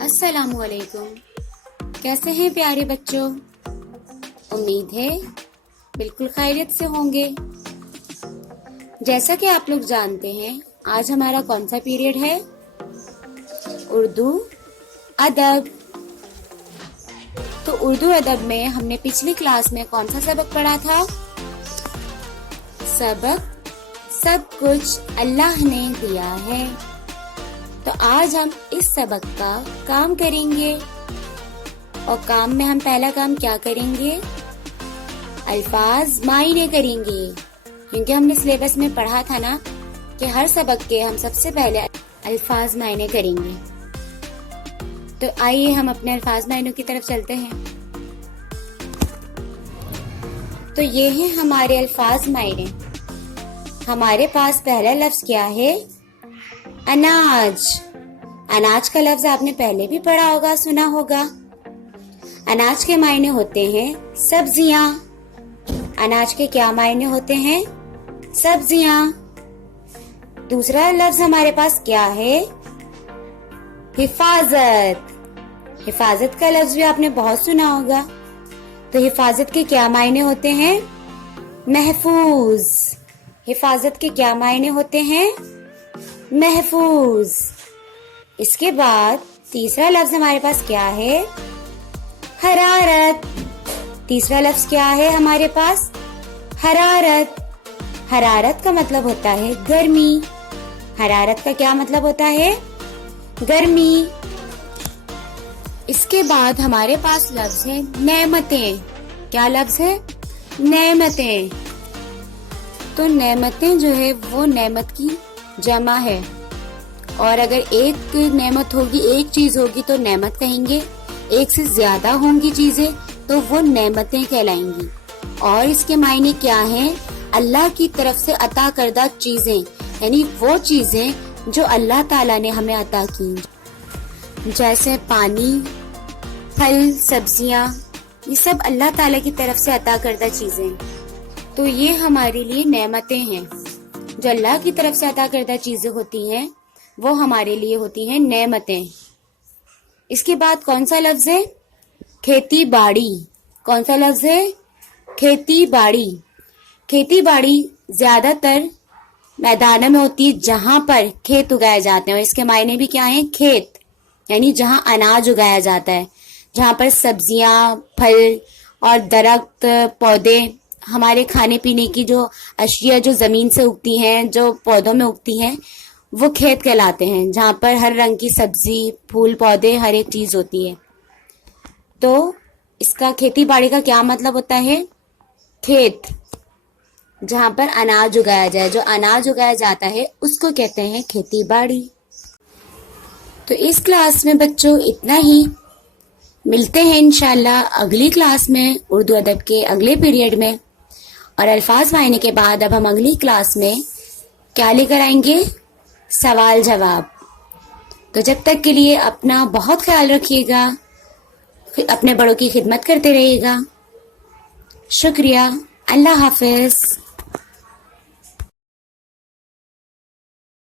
अस्सलाम वालेकुम। कैसे हैं प्यारे बच्चों? उम्मीद है बिल्कुल खैरियत से होंगे। जैसा कि आप लोग जानते हैं, आज हमारा कौन सा पीरियड है? उर्दू अदब। तो उर्दू अदब में हमने पिछली क्लास में कौन सा सबक पढ़ा था? सबक सब कुछ अल्लाह ने दिया है। तो आज हम इस सबक का काम करेंगे और काम में हम पहला काम क्या करेंगे? अल्फाज मायने करेंगे, क्योंकि हमने सिलेबस में पढ़ा था ना कि हर सबक के हम सबसे पहले अल्फाज मायने करेंगे। तो आइए हम अपने अल्फाज मायनों की तरफ चलते हैं। तो ये हैं हमारे अल्फाज मायने। हमारे पास पहला लफ्ज क्या है? अनाज। अनाज का लफ्ज आपने पहले भी पढ़ा होगा, सुना होगा। अनाज के मायने होते हैं सब्जियां। अनाज के क्या मायने होते हैं? सब्जियां। दूसरा लफ्ज हमारे पास क्या है? हिफाजत। हिफाजत का लफ्ज भी आपने बहुत सुना होगा। तो हिफाजत के क्या मायने होते हैं? महफूज। हिफाजत के क्या मायने होते हैं? महफूज। इसके बाद तीसरा लफ्ज हमारे पास क्या है? हरारत। तीसरा लफ्ज क्या है हमारे पास? हरारत। हरारत का मतलब होता है गर्मी। हरारत का क्या मतलब होता है? गर्मी। इसके बाद हमारे पास लफ्ज है नेमतें। क्या लफ्ज है? नेमतें। तो नेमतें जो है वो नेमत की जमा है, और अगर एक नेमत होगी, एक चीज होगी तो नेमत कहेंगे। एक से ज्यादा होंगी चीजें तो वो नेमतें कहलाएंगी। और इसके मायने क्या हैं? अल्लाह की तरफ से अता करदा चीजें, यानी वो चीजें जो अल्लाह ताला ने हमें अता की, जैसे पानी, फल, सब्जियां, ये सब अल्लाह ताला की तरफ से अता करदा चीजें। तो ये हमारे लिए नेमतें हैं। जो अल्लाह की तरफ से अता करदा चीजें होती हैं वो हमारे लिए होती हैं नेमतें। इसके बाद कौन सा लफ्ज है? खेती बाड़ी। कौन सा लफ्ज है? खेती बाड़ी। खेती बाड़ी ज्यादातर मैदानों में होती है जहां पर खेत उगाए जाते हैं, और इसके मायने भी क्या हैं? खेत, यानी जहां अनाज उगाया जाता है, जहां पर सब्जियां, फल और दरख्त, पौधे, हमारे खाने पीने की जो अशिया जो जमीन से उगती हैं, जो पौधों में उगती हैं, वो खेत कहलाते हैं, जहां पर हर रंग की सब्जी, फूल, पौधे, हर एक चीज होती है। तो इसका खेती बाड़ी का क्या मतलब होता है? खेत, जहां पर अनाज उगाया जाए, जो अनाज उगाया जाता है उसको कहते हैं खेती बाड़ी। तो इस क्लास में बच्चों इतना ही। मिलते हैं इंशाल्लाह अगली क्लास में, उर्दू अदब के अगले पीरियड में। और अल्फाज मायने के बाद अब हम अगली क्लास में क्या लेकर आएंगे? सवाल जवाब। तो जब तक के लिए अपना बहुत ख्याल रखिएगा, अपने बड़ों की खिदमत करते रहिएगा। शुक्रिया। अल्लाह हाफिज।